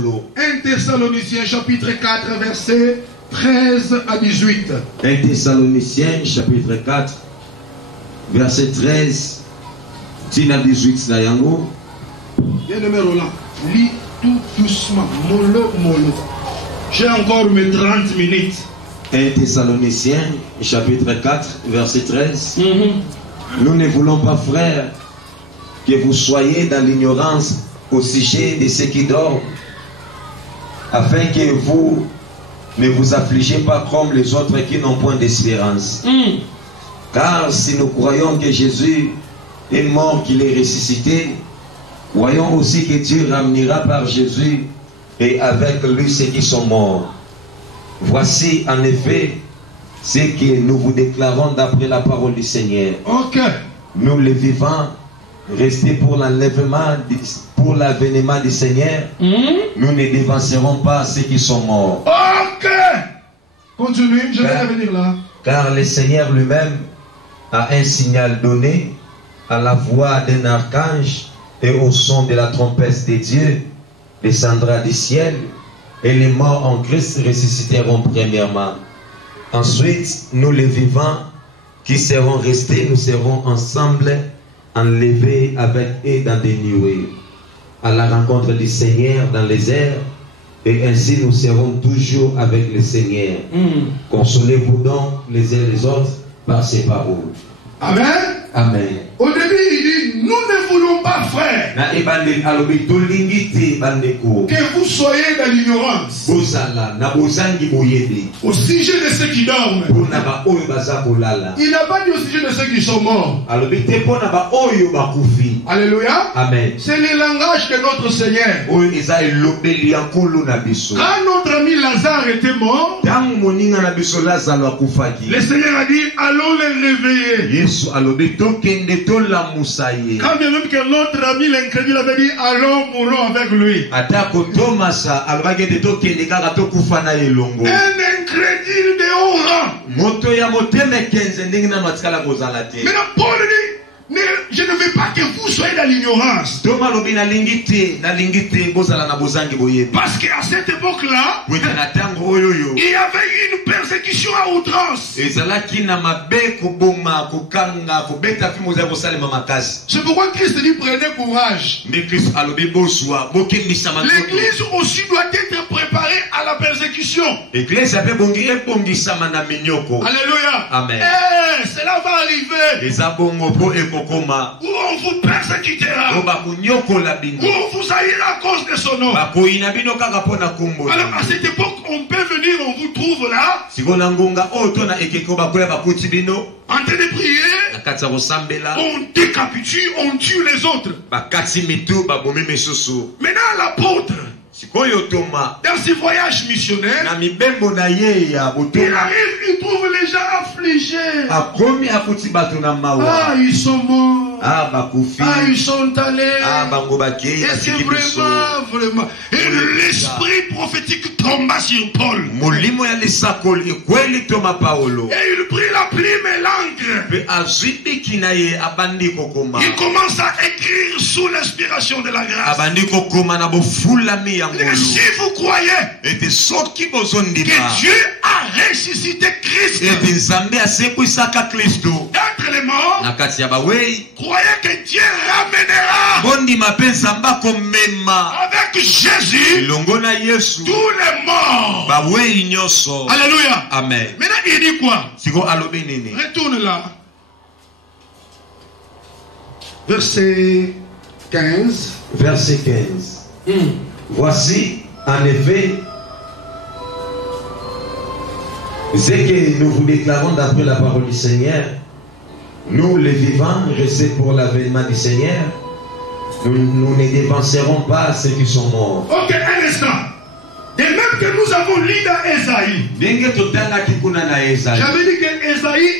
1 Thessaloniciens chapitre 4 verset 13 à 18. 1 Thessaloniciens chapitre 4 verset 13 à 18 Nayango. Bien-aimé Roland, lis tout doucement, mollo mollo. J'ai encore mes 30 minutes. 1 Thessaloniciens chapitre 4 verset 13. Nous ne voulons pas, frères, que vous soyez dans l'ignorance au sujet de ceux qui dorment, afin que vous ne vous affligez pas comme les autres qui n'ont point d'espérance. Car si nous croyons que Jésus est mort, qu'il est ressuscité, croyons aussi que Dieu ramenera par Jésus et avec lui ceux qui sont morts. Voici en effet ce que nous vous déclarons d'après la parole du Seigneur. Ok. Nous les vivants, restés pour l'enlèvement, pour l'avènement du Seigneur, nous ne dévancerons pas ceux qui sont morts. Ok. Continue, je vais revenir là. Car le Seigneur lui-même a un signal donné à la voix d'un archange et au son de la trompette de Dieu descendra du ciel et les morts en Christ ressusciteront premièrement. Ensuite, nous les vivants qui serons restés, nous serons ensemble enlevés avec eux dans des nuées à la rencontre du Seigneur dans les airs, et ainsi nous serons toujours avec le Seigneur. Consolez-vous donc les uns les autres par ces paroles. Amen. Amen. Au début, il dit, nous ne voulons pas, frère, que vous soyez dans l'ignorance au sujet de ceux qui dorment. Il n'a pas dit au sujet de ceux qui sont morts. Alléluia. Amen. C'est le langage de notre Seigneur. Quand notre ami Lazare était mort, le Seigneur a dit, allons les réveiller. Quand bien même que notre ami l'incrédule avait dit, allons mourons avec lui. Un incrédule de haut rang. Maintenant Paul dit, je ne veux pas que vous soyez dans l'ignorance. Parce qu'à cette époque-là, il y avait une persécution à outrance. C'est pourquoi Christ dit prenez courage. L'église aussi doit être préparée à la persécution. Alléluia. Amen. Cela va arriver. Où on vous persécutera, où on vous haïra à cause de son nom. Alors à cette époque, on peut venir, on vous trouve là, en train de prier, on décapitule, on tue les autres. Maintenant l'apôtre, dans ses voyages missionnaires, il arrive, il trouve les gens affligés. Ah, ils sont morts. Ah, ils sont allés. Est-ce que vraiment, et l'esprit prophétique tomba sur Paul. Et il prit la plume et l'encre. Il commence à écrire sous l'inspiration de la grâce. Et si vous croyez que Dieu a ressuscité Christ d'entre les morts, croyez que Dieu ramènera avec Jésus tous les morts. Alléluia. Amen. Maintenant il dit quoi? Retourne là. Verset 15. Verset 15. Voici, en effet, ce que nous vous déclarons d'après la parole du Seigneur. Nous, les vivants, restés pour l'avènement du Seigneur, nous ne dévancerons pas ceux qui sont morts. Ok, un instant. De même que nous avons lu dans Ésaïe. J'avais dit que Ésaïe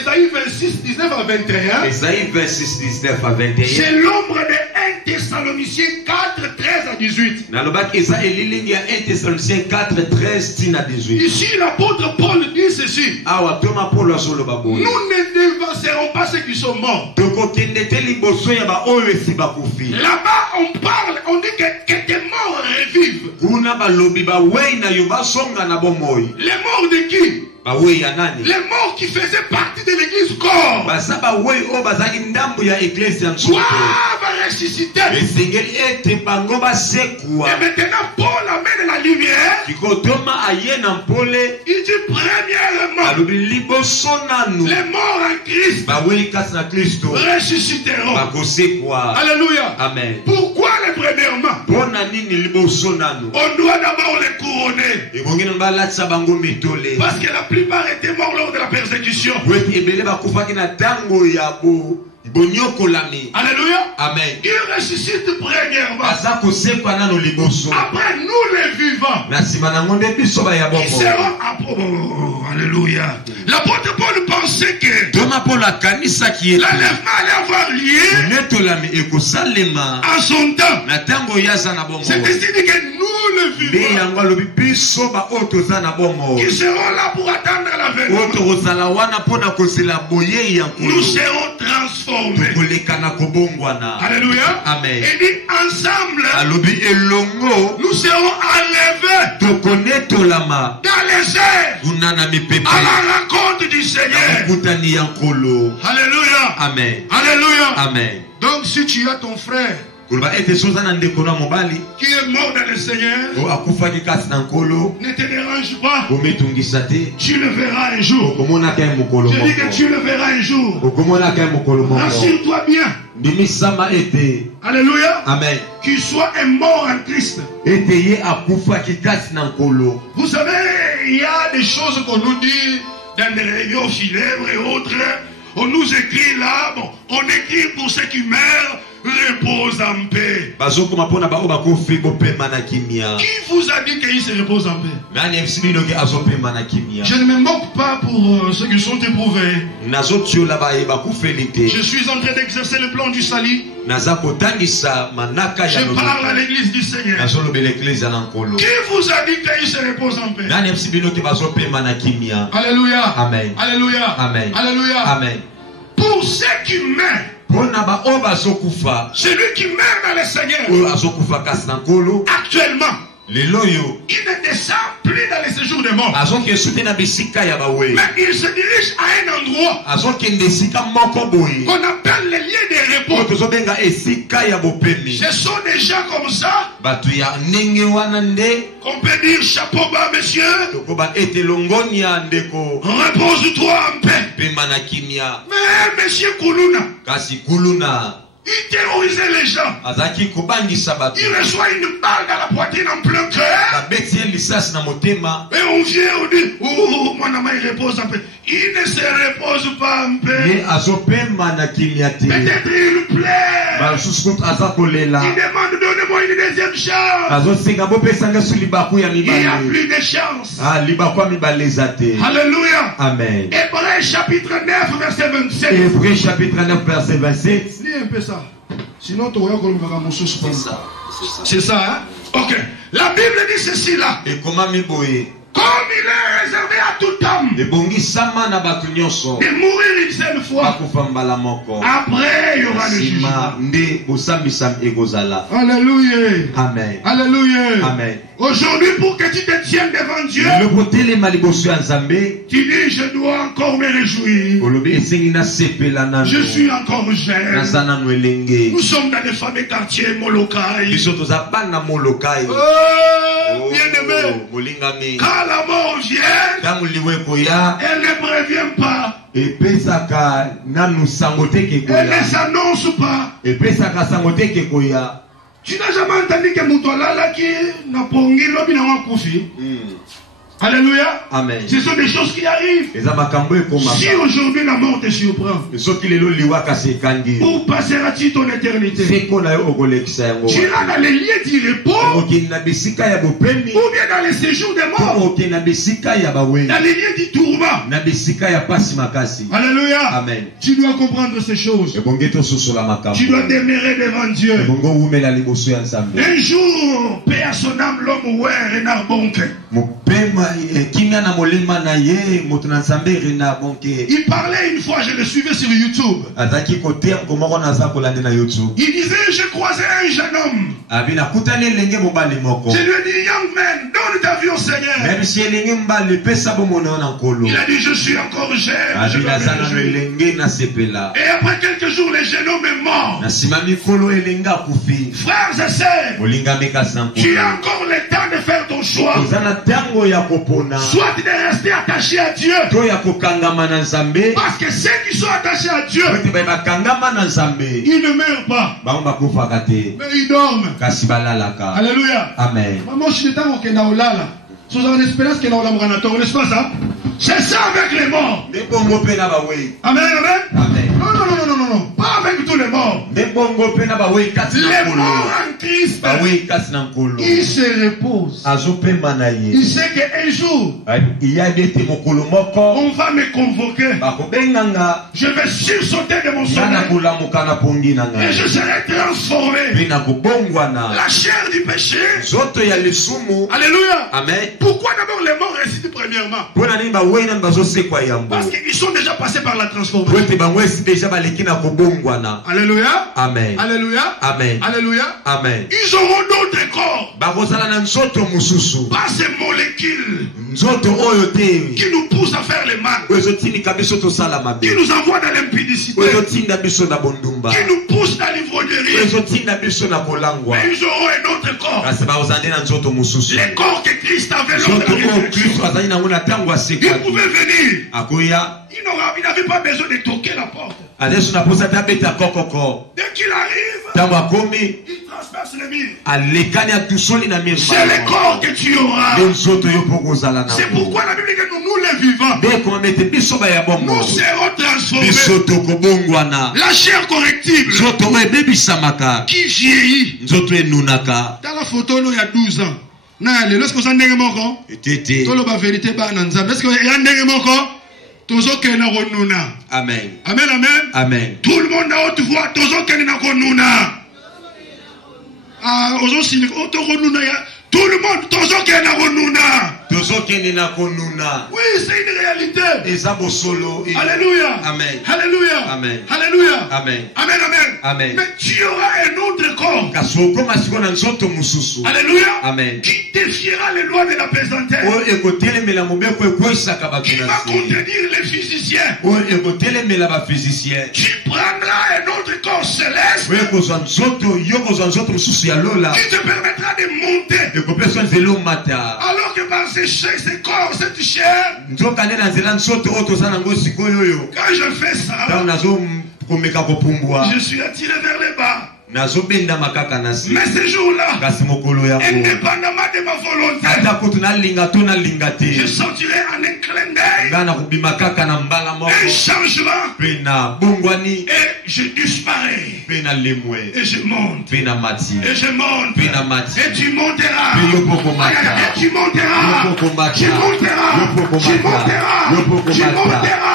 Ésaïe 26, 19 à 21. Esaïe 26, 19 à 21. C'est l'ombre de 1 Thessaloniciens 4, 13 à 18. Nalobak Esa elilingi ya 1 Thessaloniciens 4, 13 tina 18. Ici, l'apôtre Paul dit ceci. Awa toma Paul azolo baboy. Nous ne dévancerons pas ceux qui sont morts. Toko kendete liboso ya ba oyo esi bakufi. Là-bas, on parle, on dit que tes morts revivent. Kuna balobi ba wei na yo basonga na bomoy. Les morts de qui? Ba wei ya nani? Les morts qui faisaient partie de l'église corps Basa ba wei o bazaki ndambo ya eglise ya nsoto. doivent ressusciter. Esengeli ete bango basekwa. Et maintenant, Paul amène la lumière. Kikotoma aye na mpole. Il dit premièrement, Alobi liboso nanu. les morts en Christ Ba wei kasi na Kristo. ressusciteront. Bakosekwa. Alléluia. Amen. Pourquoi les premièrement? Pona nini liboso nanu? On doit d'abord les couronner. Ebongi na balatisa bango mitole. Parce que la plupart étaient morts lors de la persécution. Weti ebele bakufaki na tango ya bonyokolami. Alléluia. Amen. Il ressuscite premièrement. Aza kosekwa nano liboso. Après, nous les vivants, Na nsima na ngo nde biso baya qui bongo. seront Alléluia. L'apôtre Paul pensait que Toma Paul akanisaki ete l'enlèvement allait avoir lieu netolami ekosalema en son temps. na tango yaza na bongo. C'est ainsi que nous les Nde vivants, yango alobi biso baoyo toza na bongo. qui seront là pour attendre Oyo l'avènement, tokozala wana mpona kozela boyei ya nous nkolo. serons transformés. Tokoleka na kobongwana. Alléluia. Amen. Et dit ensemble, Alobi elongo nous serons enlevés tokonetolama dans les airs kuna na mipepe à la rencontre du Seigneur. mokutani ya nkolo. Alléluia. Amen. Alléluia. Amen. Donc si tu as ton frère koloba ete soza na ndeko na mobali qui est mort dans le Seigneur, oyo akufaki kasi na nkolo ne te dérange pas. komitungisa te. Tu le verras un jour. okomonaka ye mokolo Je dis que moko. tu le verras un jour. okomonaka ye mokolo moko. Rassure-toi bien. bimisama ete. Alléluia. Amen. Qu'il soit un mort en Christ. ete ye akufaki kasi na nkolo. Vous savez, il y a des choses qu'on nous dit dans des réunions funèbres et autres. On nous écrit là, bon, on écrit pour ceux qui meurent, repose en paix. bazokoma mpona baoyo bakufi bopema na kimia. Qui vous a dit qu'il se repose en paix? nani ayebisi binoki azopema na kimia? Je ne me moque pas pour ceux qui sont éprouvés. nazotiola baye bakufeli te. Je suis en train d'exercer le plan du salut. naza kotangisa manaka Je ya parle à l'église du Seigneur. nazolobela eklezia na nkolo. Qui vous a dit qu'il se repose en paix? nani ayebisi binoki bazopema na kimia? Alléluia. Amen. Alléluia. Amen. Alléluia. Amen. Pour ceux qui meurent, mpona baoyo bazokufa celui qui meurt dans le Seigneur, oyo azokufa kasi na nkolo actuellement, lelo oyo il ne descend plus dans les séjours des morts. azokesu te na bisika ya bawe. Mais il se dirige à un endroit azokende esika moko boye qu'on appelle les lieux de oyo repos. tozobenga esika ya bopemi. Ce sont des gens comme ça bato ya ndenge wana nde qu'on peut dire chapeau bas, monsieur. tokoba ete longoni ya ndeko Repose-toi en paix. pema na kimia. Mais monsieur Koulouna, kasi kuluna il terrorisait les gens. azalaki kobangisa bato. Il reçoit une balle dans la poitrine en plein cœur. babeti ye lisasi na motema. Et on vient, on dit, oh, mon ami, il repose en paix. Il ne se repose pas en paix. ye azopema na kimia te. Peut-être il plaît. basusu kutu aza kolela. Il demande, donnez-moi une deuxième chance. azosenga bopesanga su libaku ya Il n'y a mibale. plus de chance. libaku ya mibale eza te. Alléluia. Amen. Hébreux chapitre 9, verset 27. Hébreux chapitre 9 verset 27. Lis un peu ça. Sinon, tu vas C'est ça. C'est ça, hein? Ok. La Bible dit ceci là. ekomami boye Comme il est réservé à tout homme ebongisama na bato nyonso de mourir une seule fois. bakufa mbala moko. Après, il y aura le jugement. nsima nde bosambisami ekozala. Alléluia. Amen. Alléluia. Amen. Aujourd'hui, pour que tu te tiennes devant Dieu, lelo kotelema liboso ya nzambe tu dis, je dois encore me réjouir. olobi esengi nasepela nano. Je suis encore jeune. naza nano elenge. Nous sommes dans les fameux quartiers Molokai. biso toza bana molokai. Oh, bien-aimé. molingami Quand la mort vient, ntango liwe ekoya elle ne prévient pas. epesaka nanu sango te Elle ne kekoya. s'annonce pas. epesaka sango te kekoya. Tu n'as jamais entendu que Moutouala qui n'a pas lobi na wakufi. Alléluia. Amen. Ce sont des choses qui arrivent. Si aujourd'hui la mort te surprend, où passeras-tu ton éternité? Tu iras dans les lieux du repos, ou bien dans les séjours des morts, dans les lieux du tourment. Alléluia. Amen. Tu dois comprendre ces choses. Tu dois demeurer devant Dieu. Un jour, paix à son âme, l'homme oué, Renard Bonke. Il parlait une fois, je le suivais sur YouTube. Il disait, je croisais un jeune homme. Je lui ai dit, young man, donne ta vie au Seigneur. Il a dit, je suis encore jeune. Et après quelques jours, le jeune homme est mort. Frères et sœurs, tu as encore le temps de faire ton choix. Soit de rester attaché à Dieu. Parce que ceux qui sont attachés à Dieu, ils ne meurent pas. Mais ils dorment. Alléluia. Amen. N'est-ce pas ça? C'est ça avec les morts. Amen, amen. Non. Pas avec tous les morts. Les morts en Christ, ils se reposent. Il sait qu'un jour, on va me convoquer. Je vais sursauter de mon sommeil. Et je serai transformé. La chair du péché. Alléluia. Amen. Pourquoi d'abord les morts résident premièrement? Parce qu'ils sont déjà passés par la transformation. Alléluia. Amen. Alléluia. Amen. Alléluia. Amen. Ils auront d'autres corps. Pas ces molécules qui nous poussent à faire le mal. Qui nous envoient dans l'impudicité. Qui nous poussent dans l'ivrognerie. Mais ils auront un autre corps. Les corps que Christ avait lors de la résurrection. Il pouvait venir. Il n'avait pas besoin de toquer la porte. Dès qu'il arrive, il transperce le mur. C'est le corps que tu auras. C'est pourquoi la Bible dit que nous les vivants, nous serons transformés. La chair correctible qui vieillit. Dans la photo, il y a 12 ans. Lorsque vous en avez mon la vérité, est-ce qu'il y a un encore? Amen. Amen, amen. Amen. Tout le monde a haute voix. Tout le monde, oui, c'est une réalité. Alléluia. Amen. Alléluia. Amen. Alléluia. Amen. Amen, amen. Amen. Mais tu auras un autre corps. Alléluia. Amen. Qui défiera les lois de la pesanteur. Qui va contenir les physiciens. Tu prendras un autre corps céleste. Qui te permettra de monter. Alors que par ces corps, cette chair, quand je fais ça, je suis attiré vers le bas. Mais ce jour-là, indépendamment de ma volonté, je sentirai en un clin d'œil un changement. Et je disparais. Et je monte. Et je monte. Et tu monteras. Et tu monteras. Tu monteras. Tu monteras. Tu monteras.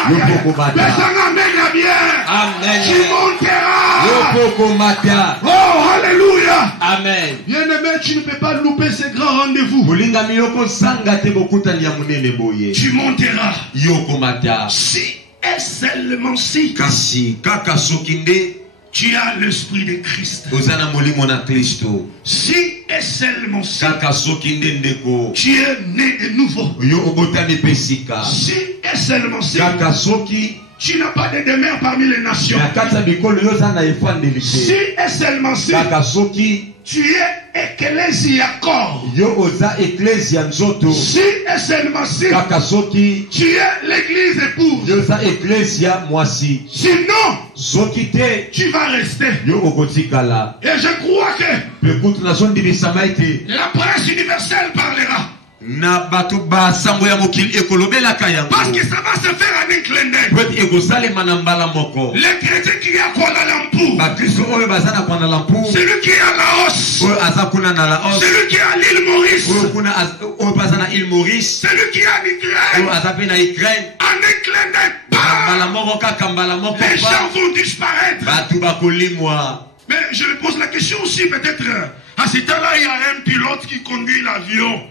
Tu monteras. Oh, alléluia. Amen. Bien-aimé, tu ne peux pas louper ces grands rendez-vous. Tu monteras. Si et seulement si tu as l'esprit de Christ. Si et seulement si tu es né de nouveau. Si et seulement si tu n'as pas de demeure parmi les nations. Si et seulement si tu es ecclésiacor. Si et seulement si tu es l'église épouse. Sinon, tu vas rester. Et je crois que la presse universelle parlera. Parce que ça va se faire en un clin d'œil. Les chrétiens qui sont à Kuala Lumpur, celui qui est à Laos, celui qui est à l'île Maurice, celui qui est en Ukraine, en un clin d'œil, les gens vont disparaître. Mais je me pose la question aussi, peut-être, à ce temps-là, il y a un pilote qui conduit l'avion.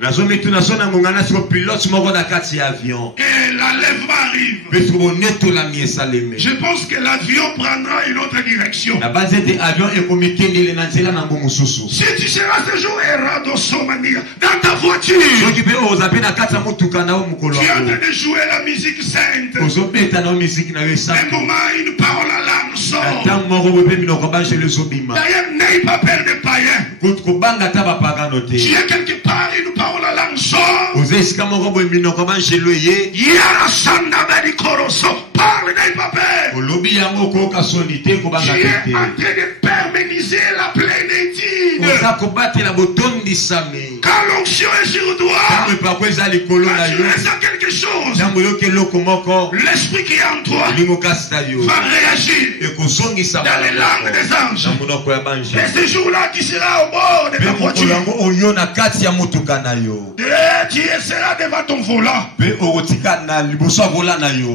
Et l'enlèvement arrive. Je pense que l'avion prendra une autre direction. Si tu seras ce jour dans ta voiture, tu es en train de jouer la musique sainte. Un moment, une parole à l'âme sort. D'ailleurs, n'aie pas peur des païens. Tu es quelque part, une parole à l'âme sort. Parle, n'aie pas peur. Tu es en train de perméniser la plénitude. Quand l'onction est sur toi, quand tu ressens quelque chose, l'esprit qui est en toi va réagir dans les langues des anges. Et ce jour-là, tu seras au bord de ta voiture. Tu seras devant ton volant.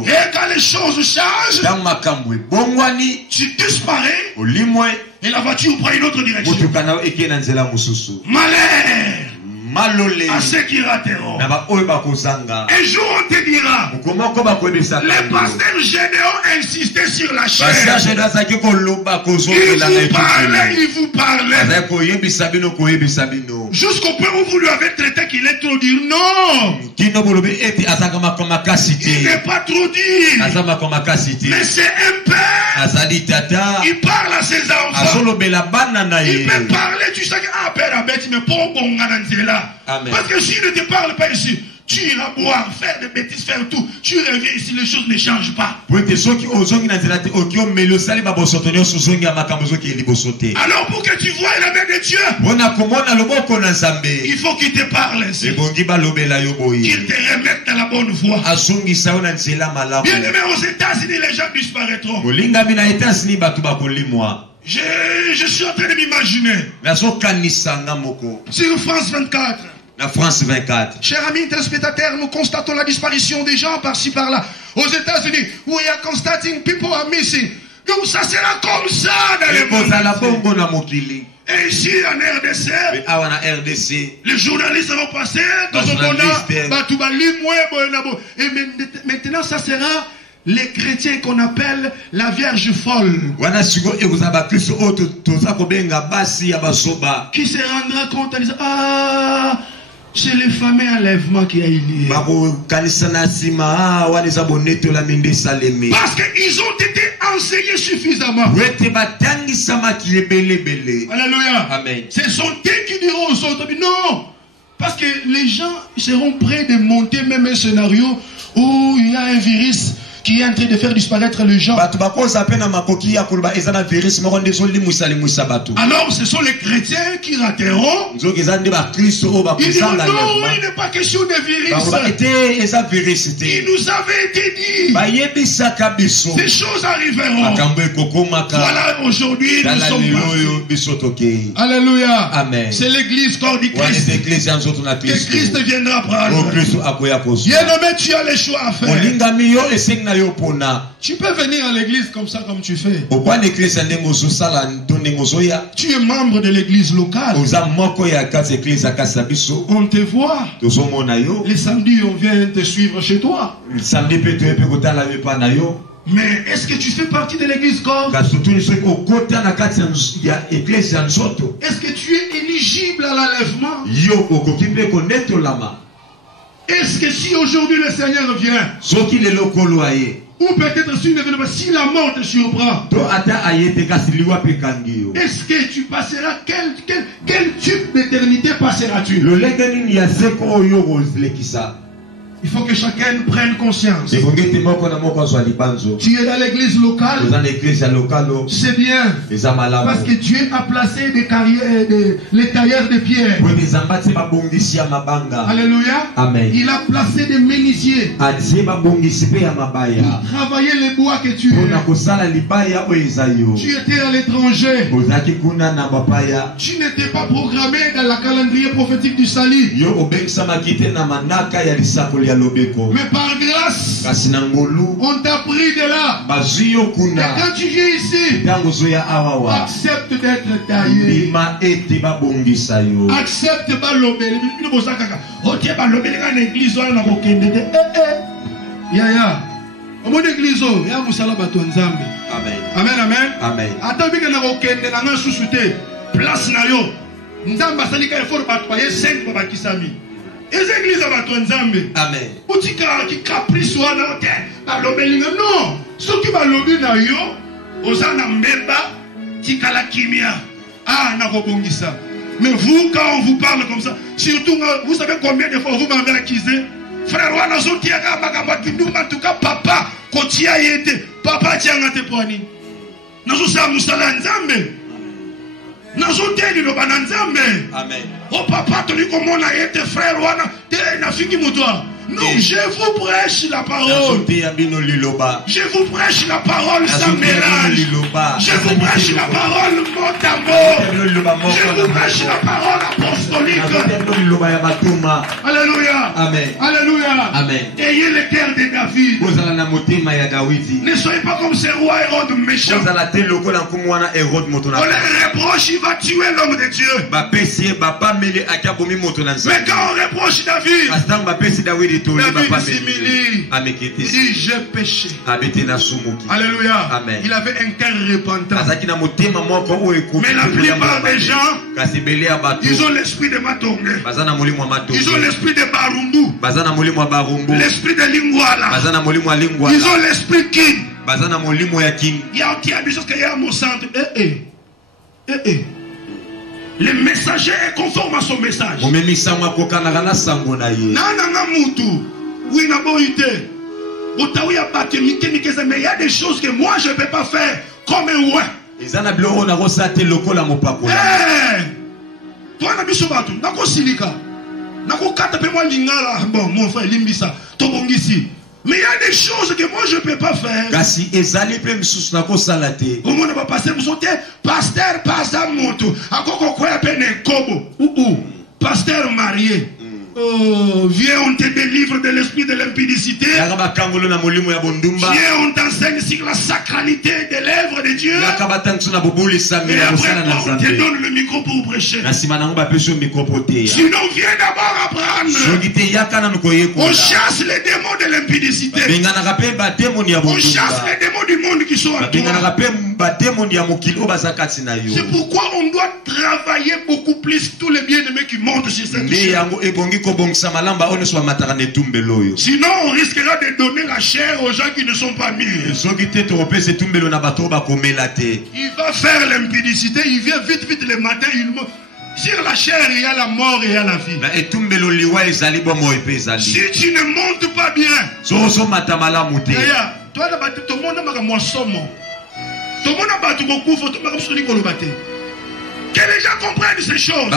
Et quand les choses changent, tu disparais. Et la voiture prend une autre direction. Malheur à ceux qui rateront. Un jour on te dira, les pasteurs généraux insistaient sur la chair. Il vous parlait. Jusqu'au point où vous lui avez traité qu'il est trop dur. Non, il n'est pas trop dur. Mais c'est un père. Il parle à ses enfants. Il peut parler, tu sais que père Abet, mais pas bon là. Parce que s'il ne te parle pas ici, tu iras boire, faire des bêtises, faire tout. Tu reviens ici, les choses ne changent pas. Alors pour que tu vois la main de Dieu, il faut qu'il te parle ainsi. Qu'il te remette dans la bonne voie. Bien aimé, aux États-Unis, les gens disparaîtront. Je suis en train de m'imaginer. Sur France 24. La France 24. Chers amis téléspectateurs, nous constatons la disparition des gens par-ci par-là. Aux États-Unis, we are constating people are missing. Donc ça sera comme ça dans le monde. Et ici en RDC, les journalistes vont passer et maintenant ça sera les chrétiens qu'on appelle la Vierge folle, qui se rendra compte en disant, ah, c'est le fameux enlèvement qui a eu lieu. Parce qu'ils ont été enseignés suffisamment. Alléluia. Amen. Ce sont eux qui diront aux autres, non. Parce que les gens seront prêts de monter même un scénario où il y a un virus qui est en train de faire disparaître les gens. Alors ce sont les chrétiens qui rateront. Ils diront non, il n'est pas question de virus. Il nous avait été dit. Ces choses arriveront. Voilà, aujourd'hui nous sommes partis. Alléluia. Amen. C'est l'église corps du Christ. Que Christ viendra prendre. Bien-aimé, tu as les choix à faire. Tu peux venir à l'église comme ça, comme tu fais. Tu es membre de l'église locale. On te voit. Les samedis, on vient te suivre chez toi. Mais est-ce que tu fais partie de l'église corps? Est-ce que tu es éligible à l'enlèvement? Est-ce que si aujourd'hui le Seigneur vient, ou peut-être si la mort te surprend, est-ce que tu passeras, quel type d'éternité passeras-tu? Il faut que chacun prenne conscience. Tu es dans l'église locale. C'est bien. Parce que Dieu a placé des tailleurs de pierre. Alléluia. Amen. Il a placé des menuisiers pour travailler les bois que tu es. Tu étais à l'étranger. Tu n'étais pas programmé dans la calendrier prophétique du salut. Mais par grâce, on t'a pris de là. Et quand tu viens ici, accepte d'être taillé. Accepte Yaya. Au mot d'église, il y a Moussala Batonzambe. Amen. Amen, amen. Amen. Attends, bien que nous avons sous-souté. Place na yo. Nzamba salika il faut battoyer 5 babakisami. Les églises à Batonzambe. Amen. Boutika qui caprice ou na hotel. Balobelinga non. Ceux qui balobi na yo, osana mbeba, tikala kimia. Ah, na robongisa. Mais vous, quand on vous parle comme ça, surtout, vous savez combien de fois vous m'avez accusé? Frère, wana zotiaka makamba kinduma tuka papa kotia yete papa tianga te poani nazo sa musala nzambe nazo tedi lo bananzambe amen oh papa toli komona yete frère wana te na fingi mutwa non je vous prêche la parole je vous prêche la parole sans mélange je vous prêche la parole mot à mot je vous prêche la parole apostolique. Alléluia. Amen. Alléluia. Amen. Ayez le cœur de David. Ne soyez pas comme ce roi Hérode méchant. On les reproche, il va tuer l'homme de Dieu. Mais quand on reproche David, David s'humilie. Il dit j'ai péché. Alléluia. Amen. Il avait un cœur repentant. Mais la plupart des gens, ils ont l'esprit de Matongue. Ils ont l'esprit de Barumbu. L'esprit de Lingwala. Ils ont l'esprit King. Il y a des choses qu'il y a à mon centre. Le messager est conforme à son message. Mais il y a des choses que moi je ne peux pas faire. Comme ouais. Toi, na biso batu, na ko silika. Na ko kata pe moi lingala. Bon, mon frère limbisa, tobongisi. Mais il y a des choses que moi je ne peux pas faire. Kasi ezali pe msusu na ko salate. Comment ne pas passer musote pasteur pasa moto. Akoko ko ya pe ne kobo. Pasteur marié. Oh, viens, on te délivre de l'esprit de l'impudicité. Viens, on t'enseigne sur la sacralité des lèvres de Dieu. Et après, on te donne le micro pour prêcher. Sinon, viens d'abord apprendre. On chasse les démons de l'impudicité. On chasse les démons du monde qui sont à toi. C'est pourquoi on doit travailler beaucoup plus tous les bien-aimés qui montent sur cette chaîne. Sinon on risquera de donner la chair aux gens qui ne sont pas mûrs. Il va faire l'impudicité, il vient vite le matin, sur la chair il y a la mort et il y a la vie. Si tu ne montes pas bien, que les gens comprennent ces choses.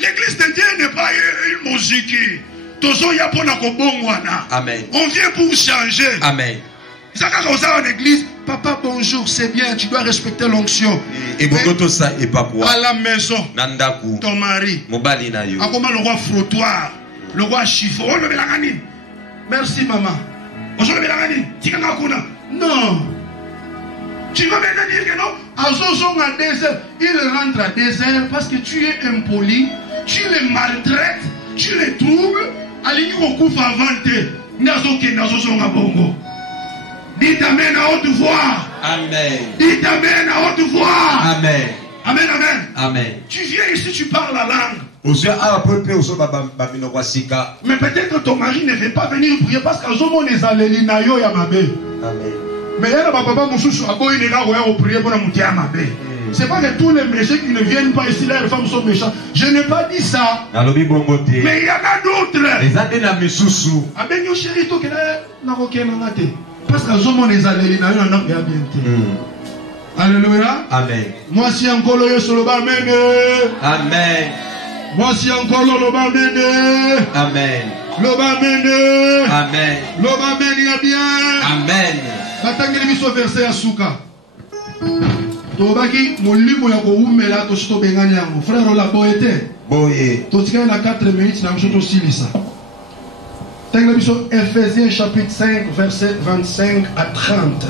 L'église de Dieu n'est pas une musique. Amen. On vient pour changer. Amen. En église, papa bonjour, c'est bien, tu dois respecter l'onction. À la maison, ton mari, le roi frottoir, le roi chiffon. Merci maman. Non. Tu vas maintenant dire que non, il rentre à 2 heures parce que tu es impoli, tu les maltraites, tu les troubles. Aligné au coup vanté. Dites amen à haute voix. Amen. Dites amen à haute voix. Amen. Amen, amen. Amen. Tu viens ici, tu parles la langue. Mais peut-être que ton mari ne veut pas venir prier parce qu'à Zomo les alléli na yo ya mabe. Amen. Mais il y a papa mususu aboyi nega oya prier pour monter à mabe. C'est pas que tous les méchants qui ne viennent pas ici, là, les femmes sont méchantes. Je n'ai pas dit ça. Mais il y en a d'autres. Abenyo chéri, toi, que là, parce que je les allés, alléluia. Amen. Moi, si encore le solo, amen. Amen. Moi, si encore le amen. Amen. L'obamene. Amen. L'obamene, il y a bien. Amen. Batangeli biso verset ya suka. Tobaki molimo ya ko umela to sto bengani yango. Frère la boete. Boye. To tika na 4 minutes na mshoto silisa. Tangeli biso Ephésiens chapitre 5 verset 25 à 30.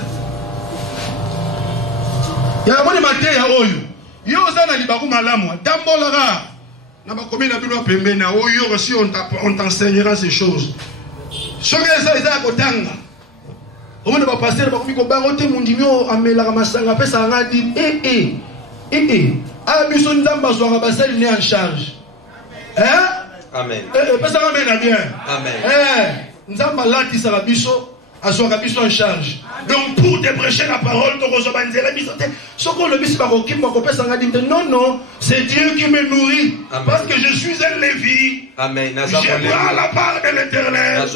Ya moni mateya oyo. Yo zana libaku malamu. Tambolaka. Na bakomi na bino pembeni na oyo si on t'enseignera ces choses. Soki ça eza kotanga. On va passer le bakomi ko bangote mundimio amela masanga pesa ngadi ah biso nzamba zo basali ne en charge. Hein? Amen. Pesa ngamena bien. Amen. Nzamba lati sa biso aso biso en charge. Donc pour te prêcher la parole, non, c'est Dieu qui me nourrit. Amen. Parce que je suis un Lévi. Amen. Je prends la part de l'Éternel.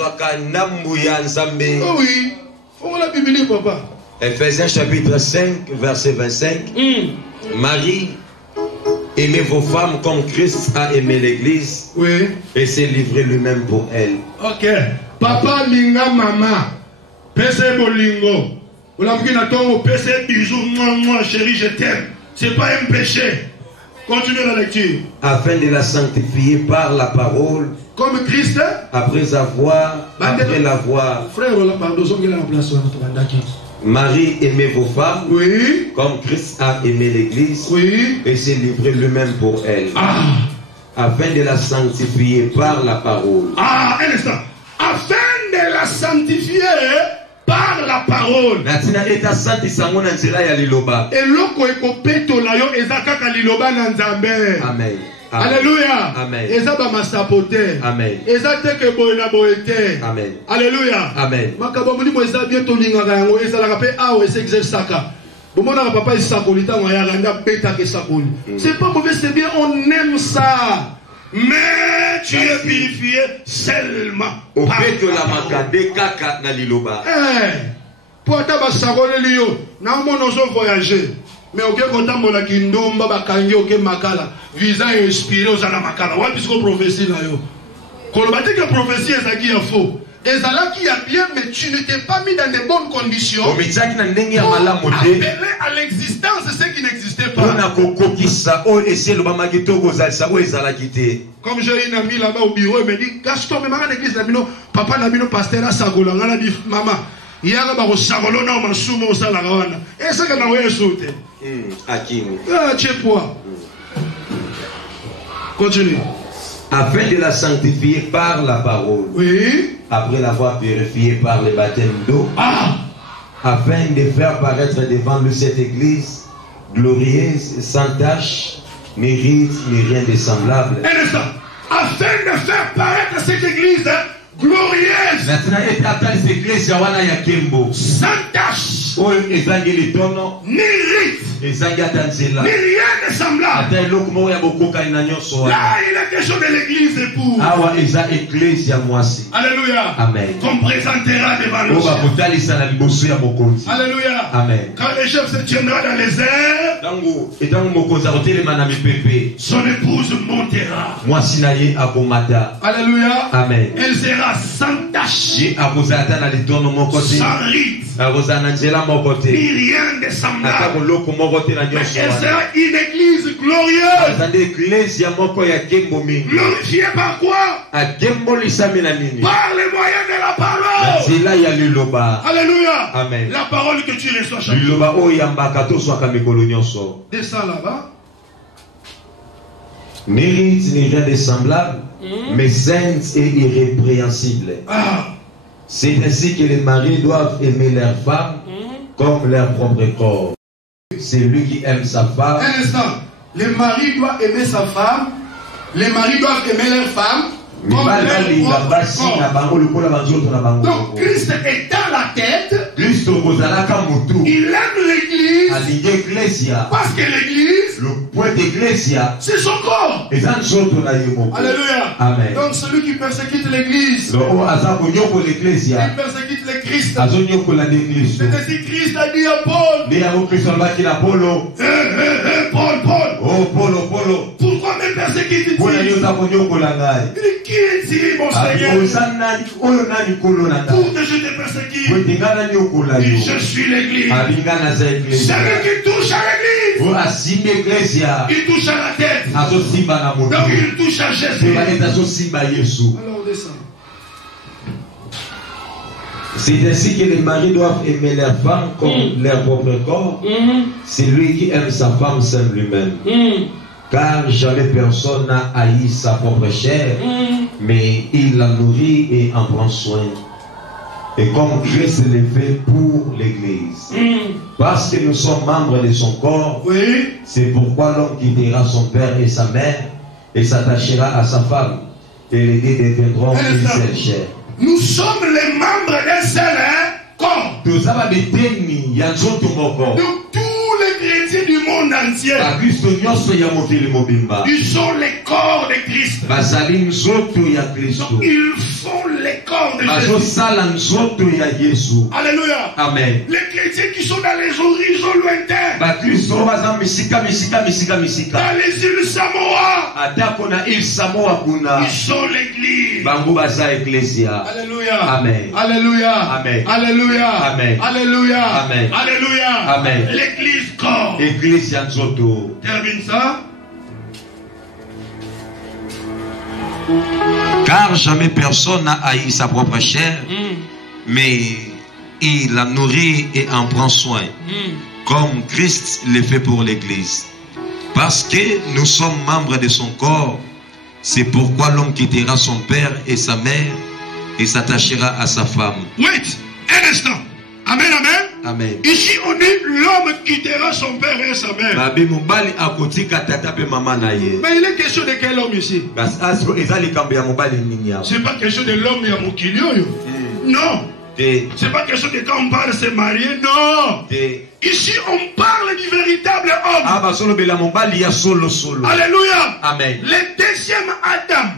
Oh oui. Faut la Bible, papa. Ephésiens chapitre 5, verset 25. Marie, aimez vos femmes comme Christ a aimé l'Église. Oui. Et s'est livré lui-même pour elle. Ok. Papa, linga, maman. Pese bolingo. Ou la mouki na tongo pese bisou. Moi, chérie, je t'aime. C'est pas un péché. Continuez la lecture. Afin de la sanctifier par la parole. Comme Christ. Après l'avoir. Frère, pardon, la place. Marie, aimez vos femmes. Oui. Comme Christ a aimé l'Église. Oui. Et s'est livré lui-même pour elle. Afin de la sanctifier par la parole. Un instant. Afin de la sanctifier par la parole. Et loko ekopeto la yo ezakaka liloba na nzambe. Amen. Alléluia. Amen. Ezaba masapote. Amen. Ezateke boye na boete. Amen. Alléluia. Amen. Makabo mulimo eza bien tolingaka yango ezalaka pe awo exerçaka. Bomona papa isakoli tango ya randa beta ke sakoli. C'est pas mauvais, c'est bien, on aime ça. Mais tu es purifié seulement. Au fait que la makade kaka na liloba. Pour ta basakole liyo, na mono zo voyager. Mais aucun content mon kindumba bakangi aucun makala. Visa inspiré aux ala makala. Wa bisko prophétie na yo. Kolobate que prophétie ezaki ya faux. Ezalaki ya bien, mais tu n'étais pas mis dans de bonnes conditions. Pour appeler à l'existence ce qui n'existait pas. Comme j'ai une amie là-bas au bureau, elle me dit Gaston, mais maman l'église Nabino, papa Nabino pasteur à Sagola, on a dit maman, il y a un Sagolo na masumo au Salagawana. Et c'est que nous avons sauté. Ah, tu es quoi? Continue. Afin de la sanctifier par la parole. Oui. Après l'avoir purifiée par le baptême d'eau. Afin de faire paraître devant lui cette église glorieuse, sans tache, ni ride, ni rien de semblable. Un instant. Afin de faire paraître cette église glorieuse, sans tache, ni rite, ni rien de semblable. Là, il est question de l'église pour. Alléluia. Amen. Qu'on présentera devant le chef. Alléluia. Amen. Quand le chef se tiendra dans les airs, son épouse montera. Alléluia. Amen. Elle sera sans tache, sans rite, ni rien de semblable. Elle sera une église glorieuse. Glorifiée par quoi? Par les moyens de la parole. Alléluia. Amen. La parole que tu reçois chaque jour. Descends là-bas. Ni rite, ni rien de semblable, mais sainte et irrépréhensible. C'est ainsi que les maris doivent aimer leurs femmes comme leur propre corps. C'est lui qui aime sa femme. Un instant. Les maris doivent aimer sa femme. Les maris doivent aimer leur femme Donc Christ est dans la tête. Il aime l'église. Parce que l'église, c'est son corps. Alléluia. Amen. Donc celui qui persécute l'église, il persécute le Christ. C'est-à-dire Christ a dit à Paul, Paul, pourquoi me persécutes-tu? Qui est-il, mon Seigneur? Pour que je te persécute. Je suis l'église. Celui qui touche à l'église, il touche à la tête. Donc il touche à Jésus. Alors on descend. C'est ainsi que les maris doivent aimer leurs femmes comme leur propre corps. C'est lui qui aime sa femme s'aime lui-même. Car jamais personne n'a haï sa propre chair, mais il la nourrit et en prend soin. Et comme Christ le fait pour l'Église. Parce que nous sommes membres de son corps, c'est pourquoi l'homme quittera son père et sa mère et s'attachera à sa femme. Et les deux deviendront une seule chair. Nous sommes les membres d'un seul corps. De tous les chrétiens du monde entier, ils sont les corps de Christ. Donc, ils font les corps de Jésus. Alléluia. Amen. Les chrétiens qui sont dans les horizons lointains, dans les îles Samoa, ils sont l'église. Alléluia. Amen. Alléluia. Amen. Alléluia. Amen. Alléluia. Amen. Alléluia. Amen. L'église corps. Termine ça. Car jamais personne n'a haï sa propre chair, mais il la nourrit et en prend soin, comme Christ le fait pour l'Église. Parce que nous sommes membres de son corps, c'est pourquoi l'homme quittera son père et sa mère et s'attachera à sa femme. Wait, un instant. Amen, amen. Amen. Ici on dit l'homme quittera son père et sa mère. Mais il est question de quel homme ici? C'est pas question de l'homme et à Mokilio. Non. C'est pas question de quand on parle de se marier. Non. Ici on parle du véritable homme. Alléluia. Amen. Le deuxième Adam,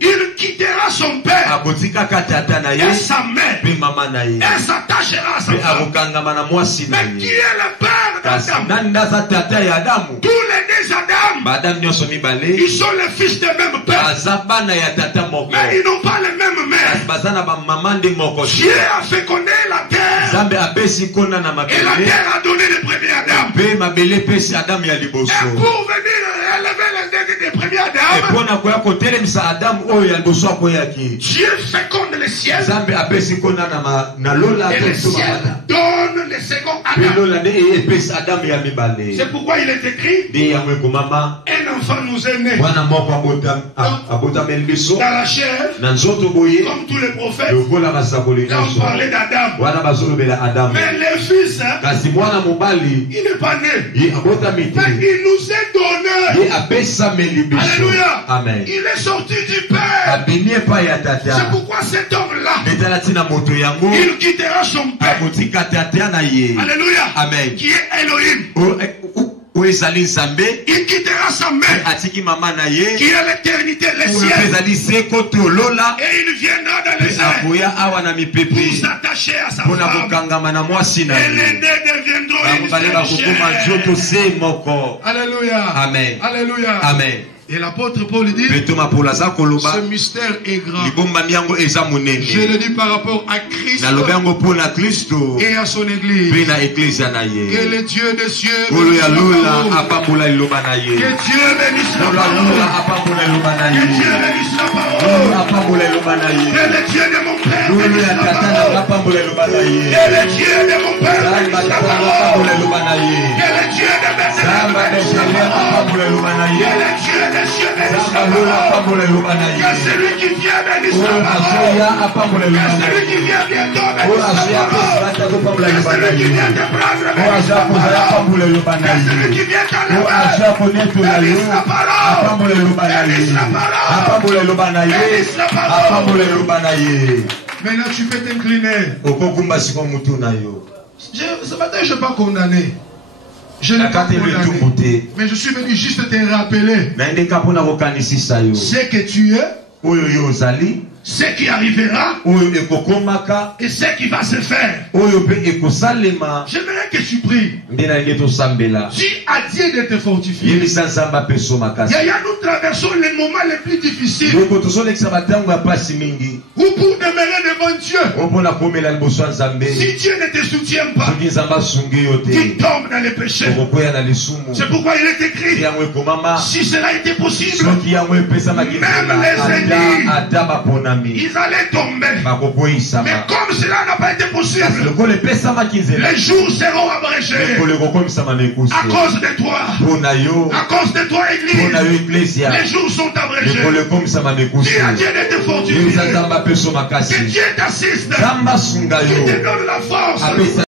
il quittera son père et sa mère et s'attachera à sa femme. Mais qui est le père d'Adam? Tous les deux Adam, ils sont les fils du même père, mais ils n'ont pas les mêmes mères. Dieu a fécondé la terre et la terre a donné le premier Adam. Et pour venir élever les premiers Adam, Dieu féconde le ciel et le ciel donne le second Adam. C'est pourquoi il est écrit, un enfant nous est né dans la chair, comme tous les prophètes. Là on parlait d'Adam. Mais le fils, il n'est pas né, mais il nous est donné. Alléluia. Amen. Il est sorti du Père. C'est pourquoi cet homme-là, il quittera son Père. Alléluia. Amen. Qui est Elohim. Il quittera sa mère, qui est l'éternité, le ciel, et il viendra dans les airs pour s'attacher à sa femme. Et les deux deviendront une seule chair. Alléluia. Amen. Alléluia. Amen. Et l'apôtre Paul dit, ce mystère est grand. Je le dis par rapport à Christ et à son église. Que le Dieu des cieux bénisse la parole. Que Dieu bénisse la parole. Que Dieu bénisse la parole. le Dieu de mon père. Nous bénisse la la tata parole. na pambole lubanaye. Que le Dieu de mon père. Samba bénisse la tata na parole. pambole lubanaye. Que le Dieu de mes Samba pères. de bénisse la Jérémie na parole. pambole lubanaye. Que le Dieu des cieux bénisse la Samba lula parole. pambole lubanaye. Que celui qui vient bénisse Oh la parole. asoya apambole Que lubanaye. celui qui vient bientôt Oh bénisse la asoya parole. kusata ko pambole Que celui qui lubanaye. vient te prendre Oh bénisse asoya la kusata parole. pambole Que lubanaye. celui qui vient Oh t'enlever asoya koneto la yo. bénisse la parole. Apambole lubanaye. Bénisse la parole. Apambole lubanaye. Bénisse la parole. Apambole lubanaye. Maintenant tu peux t'incliner. Okokumba siko mutu na yo. Ce matin je ne vais pas condamner. Je n'ai La pas carte est condamné. tout. Mais je suis venu juste te rappeler Naende kapona kokanisisa yo. ce que tu es, Oyo yo ozali. ce qui arrivera Oyo ekokomaka. et ce qui va se faire. Oyo pe ekosalema. J'aimerais que tu pries. Nde nalingi tosambela. Dis à Dieu de te fortifier. Yebisa nzambe peso makasi. Yaya, nous traversons les moments les plus difficiles Yoko tozolekisa batango ya pasi mingi. où pour demeurer devant Dieu, Opona komela liboso ya nzambe. si Dieu ne te soutient pas, Soki nzambe asungi yo tu te. tombes dans les péchés. Okokwea na lisumu. C'est pourquoi il est écrit, Yango ekomama. si cela était possible, Soki yango epesamaki Même les ennemis. ata baponami. ils allaient tomber. Bakokoyisama. Mais comme cela n'a pas été Kasi possible, lokola epesamaki nzela. les jours seront abrégés Ekolo ekokomisama na ekuse. à cause de toi. Mpona yo. À cause de toi, Mpona yo Église, eklesia. les jours sont abrégés. Ekolo ekomisama na ekuse. Dis à Dieu de te Yebisa fortifier. nzambe apeso Que makasi. Dieu t'assiste. Nzambe asunga Qu'il yo. te donne la force. Apesa